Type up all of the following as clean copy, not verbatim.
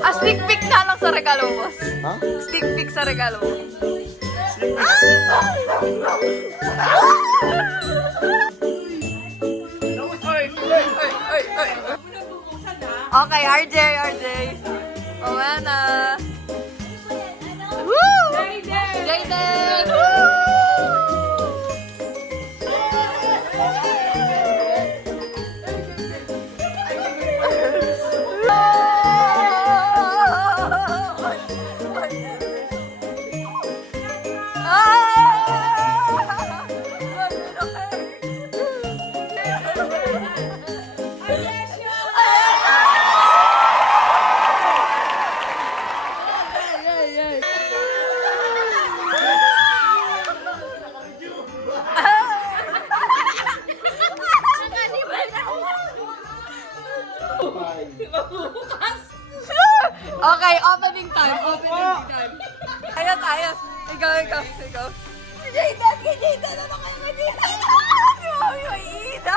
Ah, sneak peek nga lang sa regalo mo. Ha? Sneak peek sa regalo mo. Okay, RJ. Mamaya na. Woo! Jayden! Okay, opening time. Ayos. Ikaw. Jayden naman kayo Si Mami Maida.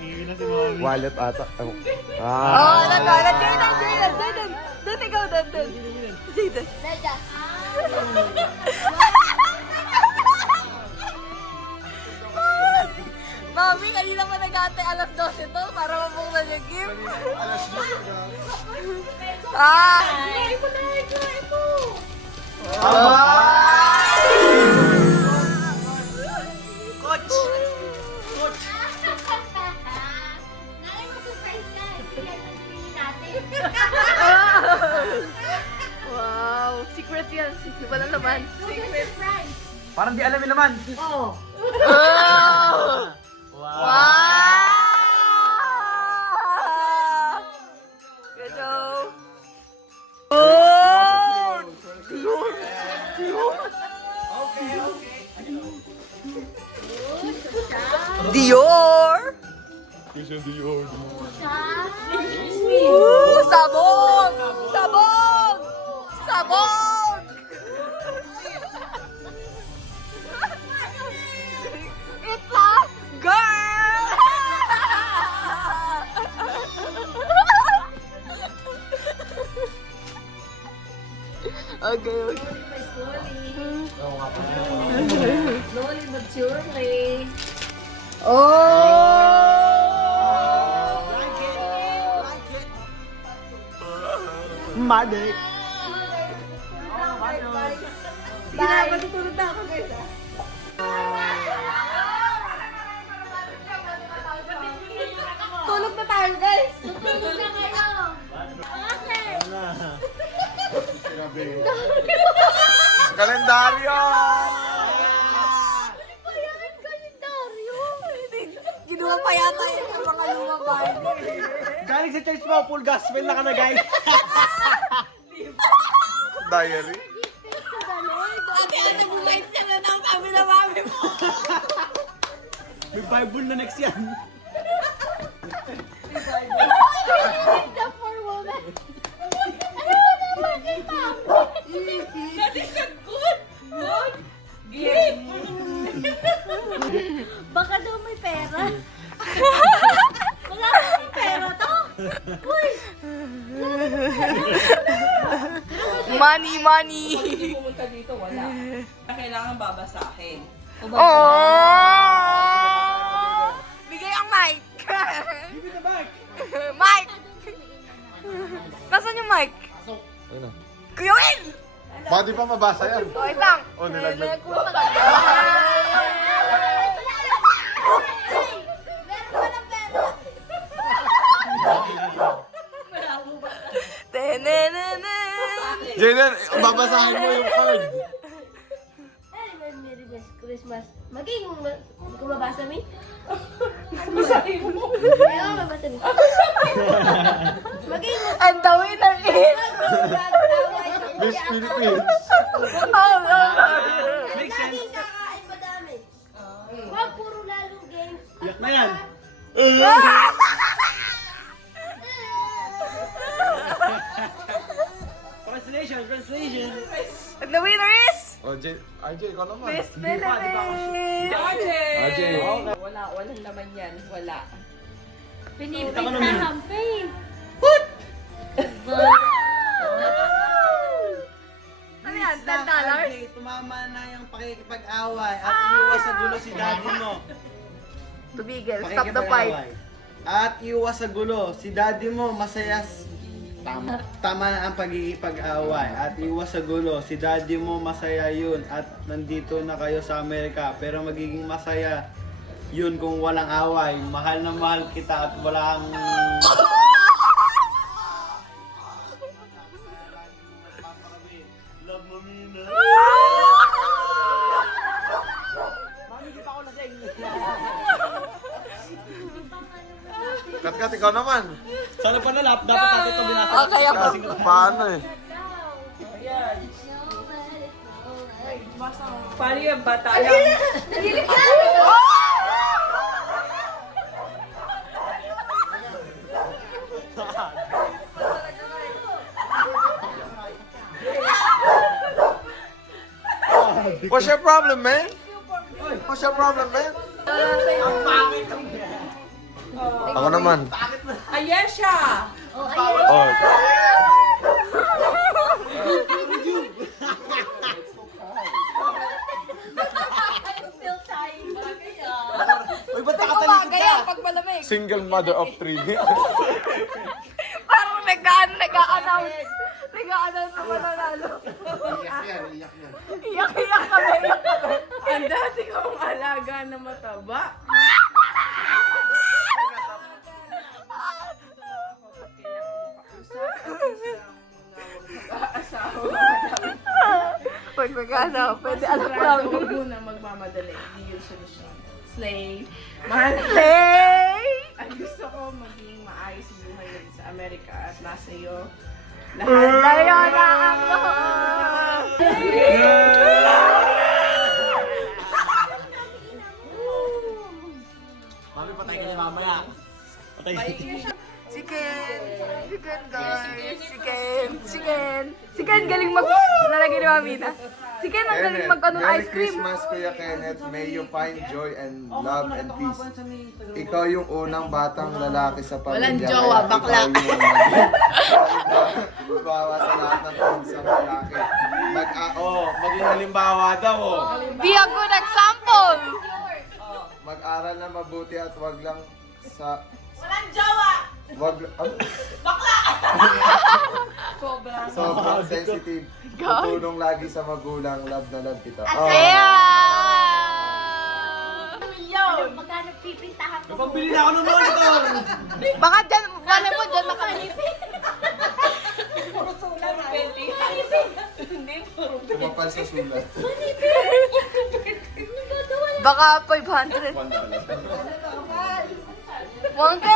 Iiwi na si Mami. Wallet ata. Oh, nagkalat. Jayden. Doon ikaw, doon. Jayden. Mami, kanina pa nag-ate alas 12 to para mabuksan yung gift. Ah! Coach! Wow! Secret yan. Secret pala naman. Secret. Parang di alam yung laman. Oh! Wow! Wow! Good job. Oh! Dior! Christian Dior. Sabog! It's a girl! Okay. Slowly but surely. Madik! Bye. Matutulog na ako, guys. Tulog na tayo, guys. Tulog na kayo. Okay. Kalendaryo! Bayaran kalendaryo. Ginawa pa yata yung mga lumang bahay. Galing sa church mo, full gospel na ka na guys. Diary? Ate, ano bumait ka na ng sabi na mami mo? May Bible na next yan. The for woman. Ayaw naman kay mami. That is a good gift. Baka daw may pera. Wala may pera to. Uy. Money. Pumunta dito, wala. Kailangan babasahin. Oh! Bigay ang mic. Give me the mic. Mic. Nasaan yung mic? Ayun na. Kuya Will! Baka di pa mabasa yan. Wait lang. Oh, nilaglag. Meron pa ng pera. Tenenene. Jayden, babasahin mo yung card. Merry Christmas. Maging, hindi ko mabasa, Mi. Basahin mo. Ayaw, mabasa, Mi. Maging, And the winner is... Miss Philippines. Oh, no. Makes sense. laging kakain madami. Huwag puro lalong games. Yak na yan. Translation. And the winner is... Oh, RJ, ikaw naman. Miss Di pa ako Philippines. RJ! RJ. Walang laman yan. Wala. Pinipintahan pa eh. Ano yan? $10? RJ, tumama na yung pakikipag-away at iwas sa gulo si daddy mo. Tumigil. Stop the fight. Pakikipag-away. At iwas sa gulo si daddy mo, masaya. Tama na ang pagkikipag-away. At iwas sa gulo si daddy mo, masaya yun. At nandito na kayo sa Amerika. Pero magiging masaya yun kung walang away. Mahal na mahal kita at walang... Love mo, Mina. Mami, di pa ako lasing. Kat, ikaw naman. Sana pa na lap, dapat natin ito binasa. Okay, ako. Paano eh? Paano yung bata lang? What's your problem, man? What's your problem, man? Ako naman. Ayan siya! Oh. Still trying. Uy, ba't nakatalikod ka? Pag malamig. Single mother of 3. Parang nag-a-announce. Nag-a-announce na mananalo. Iyak-iyak kami. Ang dati kong alaga na mataba. Pag mag-asawa, pwede alam lang. Sigurado ko muna magmamadali. Hindi yung solusyon. Slay. Mahal. Play! Ang gusto ko maging maayos yung buhay natin sa Amerika at nasa iyo. Layo na ang lahat. Mami, patay ka na mamaya. Patay ka. Chicken! Chicken, guys! Chicken, galing lalagay ni Mami na. Chicken, ang galing Merry ice cream. Christmas, Kuya Kenneth. May you find joy and love and peace. Ikaw yung unang batang lalaki sa pamilya. Walang jowa, kaya bakla. ikaw yung halimbawa sa lahat ng isang lalaki. Maging halimbawa daw. Be a good example! Mag-aral na mabuti at wag lang sa... Walang jowa! Sobrang sensitive. Tutulong lagi sa magulang. Love na love kita. Kaya! Magkano pipintahan ko? Pagbili na ako ng monitor! Baka dyan, wala mo dyan makalipin. Puro sulat, Betty. Hindi, puro Kumapal sa sulat. Baka 500. 1K!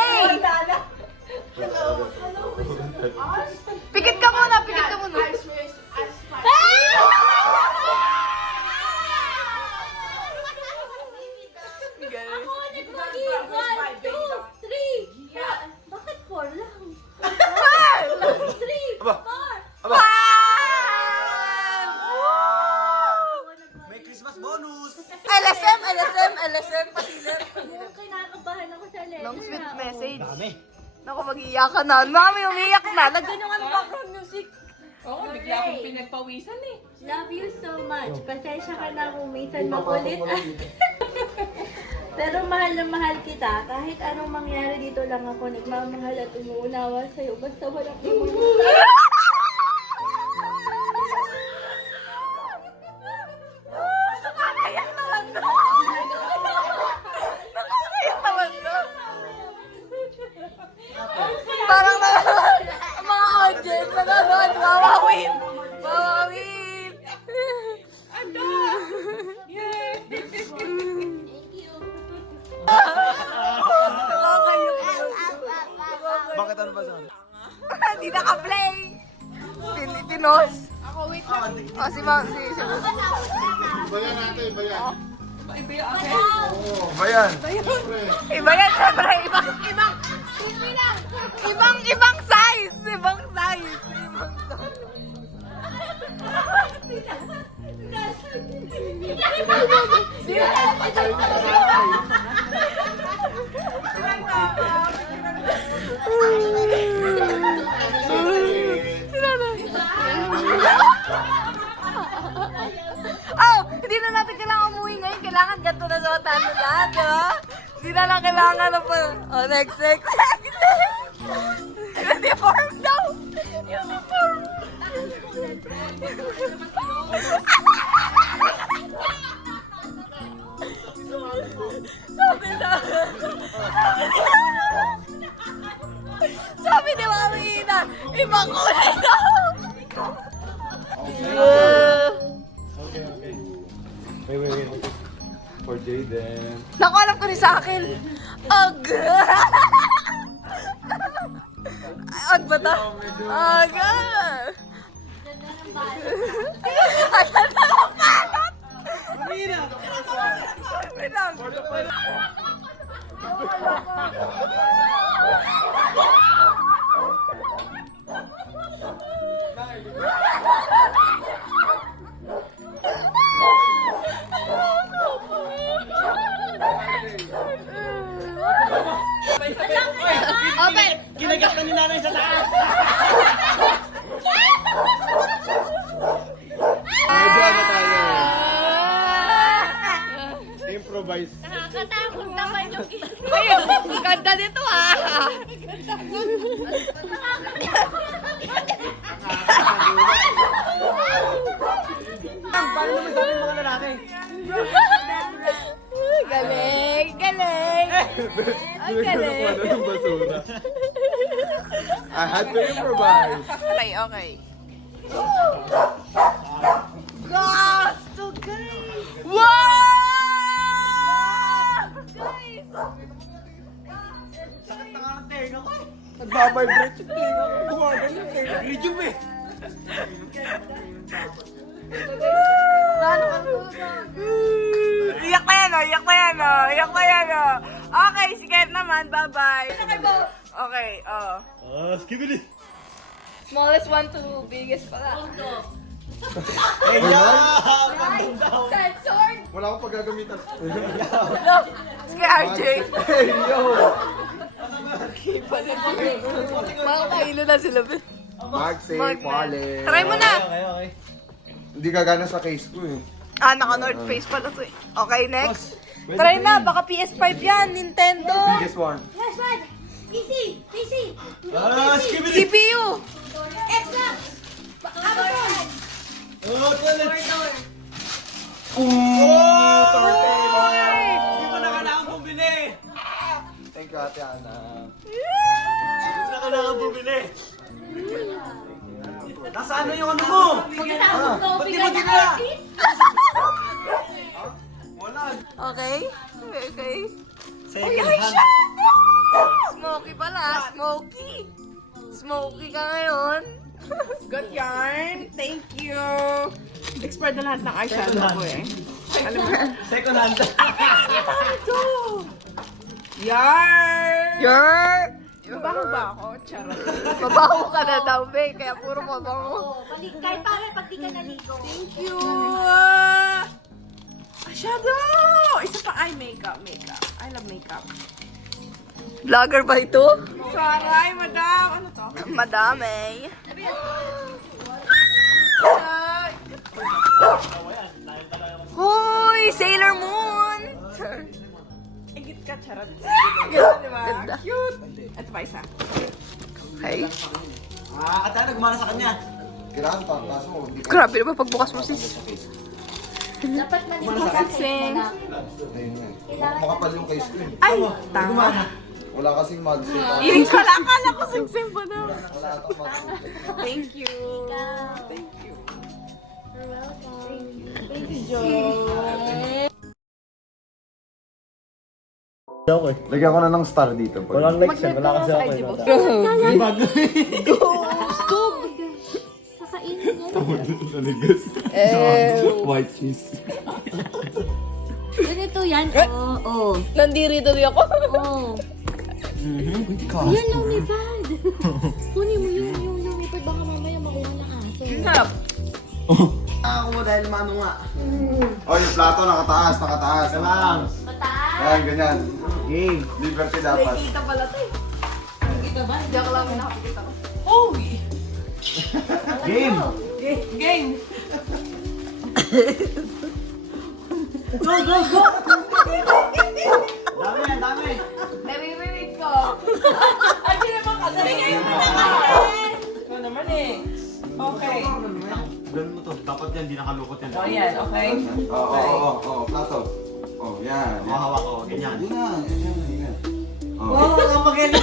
Pikit ka muna, pikit ka muna. Ako nagmagi. 1, 2, 3. Bakit 4 lang? 3, 4. Aba! May Christmas bonus! LSM, pasilip. Kinakabahan ako sa letter. Long sweet ah. message. Dami. Naku, mag-iiyak ka na. Mami, umiiyak na. Lagyan yung ano background music. Oo, bigla akong pinagpawisan eh. Love you so much. Pasensya ka na kung minsan makulit. Pero mahal na mahal kita. Kahit anong mangyari dito lang ako nagmamahal at umuunawa sa'yo. Basta walang imunin. Nakakayak naman na. Nakakayak naman na. Parang ang mga audience nanonood, wawawin. Wawawin. Bakit ano ba sa... Hindi naka-play. Pinos. Ako, wait lang. Oh, si Ma'am, si Ibayan natin, ibayan. Iba yung akin. Ibayan. Iba yan, syempre. Ibang size. Ibang size. Ilang tao? na natin kailangan umuwi ngayon. Kailangan ganito na suotan na lahat, di ba? Hindi na lang kailangan na pa. Oh, next. Uniform daw! Uniform! Sabi ni Mami Ina, ibang kulay daw! Okay. Wait. For Jaden. Naku, alam ko rin sa akin. Ag! Ag ba ta? Ag! Ang ganda ng balot! Wait lang. Open! Kinagat na ni nanay sa taas! Medyo ano tayo? Improvise. Nakakatakot naman yung Ay, ganda nito ah! Paano naman sa amin mga lalaki? Galing! Galing! Ang galing! Ano ng basura? I had to improvise. Okay. Gusto, guys! Wow! Guys! Sakit na nga ng tenga ko. Nagbabibrate yung tenga ko. Gumagano yung tenga. Resume eh. Iyak na yan, oh. Iyak na yan, oh. Iyak na yan, oh. Okay, sige naman. Bye-bye. Okay, oh. Skibidi. Smallest one to biggest pala. Hey, yeah! Censored! Wala akong paggagamitan. Look! Sige, RJ. Hey, yo! Makakailo na sila. Mag-safe, wallet. Try mo na! Okay. Hindi gagana sa case ko eh. Ah, naka-North Face pala to eh. Okay, next. Try na, baka PS5 yan, Nintendo. Biggest one. Last one! PC! Skibidi. CPU. Xbox! Amazon! Oh, toilet. Hindi mo na kailangan bumili. Thank you, Ate Ana. Hindi mo na kailangan bumili. Nasaan na yung ano mo? Pagkatapos ko, Ba't di bigay mo na dinala? kay Wala. Okay? Okay. Second Ay, hand. shit! Smoky pala, smoky. Smoky ka ngayon. Good yarn. Thank you. Expired na lahat ng eyeshadow ko eh. Alam mo? Second hand. Yarn! Yer! Mabaho ba ako? Charot. Mabaho ka na daw, be. Kaya puro mabaho. Oh, kahit para pag di ka naligo. Thank you! Eyeshadow! Isa pa eye makeup. I love makeup. Vlogger ba ito? Saray, madam! Ano to? Madami. Hoy! Sailor Moon! Igit ka, charot. Diba? Ganda. Cute! Ito pa isa. Okay. At ano, gumana sa kanya. Kailangan pa, kaso hindi ka. Grabe naman pagbukas mo sis. Dapat maligo ka Sing. Ayun nga eh. Makapal yung case ko eh. Ay! Tama. Wala kasing mag-safe. Iling pala. Akala ko sing-sing pa daw. Wala atang mag-safe. Thank you. Thank you. You're welcome. Thank you, Joe. Lagyan ko na ng star dito. Walang legs yan. Wala kasi ako. Kakainin yan. White cheese. Ganito yan. Oo. Nandiri rin ako. Oo. Yan lumipad. Kunin mo yung lumipad. Baka mamaya makuha ng aso. Sarap. Ako mo dahil mano nga. Oh, yung plato nakataas. Isa lang. Mataas. Yan, ganyan. Game. Liberty dapat. Nakikita pala ito eh. Nakikita ba? Hindi ako lang nakikita ko. Holy! Game. Game! Dami yan, dami. Naririnig ko. Ay, di naman kasi. Bigay mo na nga. Ikaw naman eh. Okay. Ganun mo to. Dapat yan, di nakalukot yan. O yan, okay? Oo, plato. Oh, yan. Mahawak ko, ganyan. Yan. Oh, Wow, ang magaling.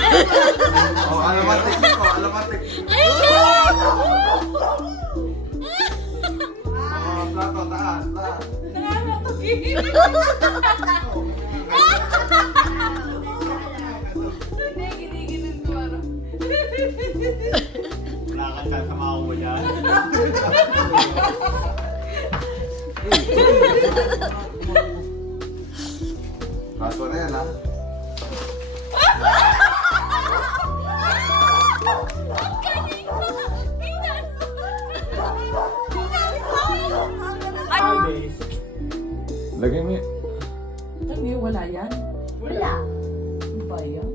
oh, alamat teknik ko, alamat teknik. Oh, plato, taas, taas. Hindi, giniginin ko ano. Lakad ka sa mga ulan. Plato na yan, ha? Lagay mo Hindi, wala yan. Wala. Ano ba yan?